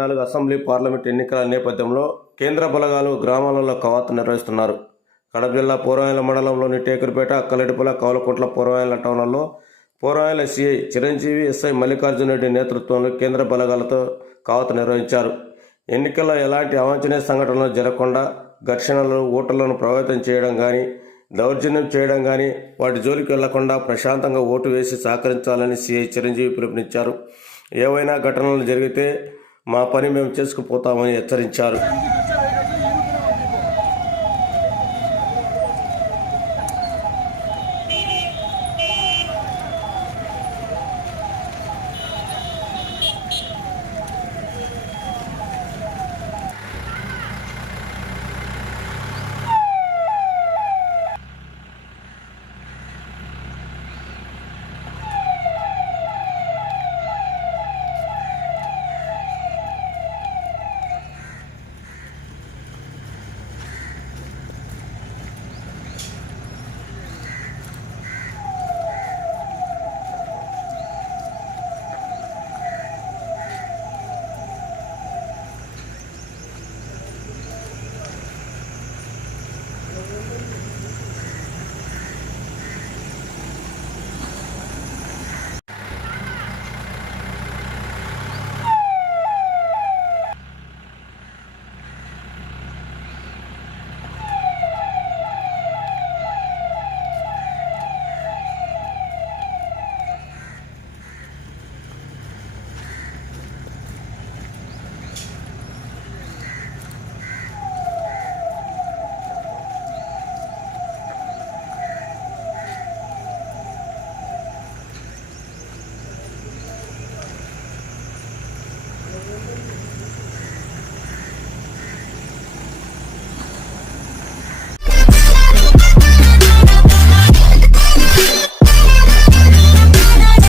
2024 assembly parliament ఎన్నికల నేపథ్యంలో కేంద్ర బలగాలు గ్రామాలలో కవాతు నిర్వహిస్తున్నారు. కడప జిల్లా పూర్వాయిల మండలంలోని టేకురుపేట, అక్కలెడిపల, కౌలకుంట్ల, పూర్వాయిల టౌన్లలో పూర్వాయిల సిఐ చిరంజీవి, ఎస్ఐ మల్లికార్జున రెడ్డి నేతృత్వంలో కేంద్ర బలగాలతో కవాతు నిర్వహించారు. ఎన్నికల్లో ఎలాంటి అవాంఛనీయ సంఘటనలు జరగకుండా ఘర్షణలు, ఓటర్లను ప్రభావితం చేయడం కానీ, దౌర్జన్యం చేయడం కానీ వాటి జోలికి వెళ్లకుండా ప్రశాంతంగా ఓటు వేసి సహకరించాలని సిఐ చిరంజీవి పిలుపునిచ్చారు. ఏవైనా ఘటనలు జరిగితే మా పని మేము చేసుకుపోతామని హెచ్చరించారు.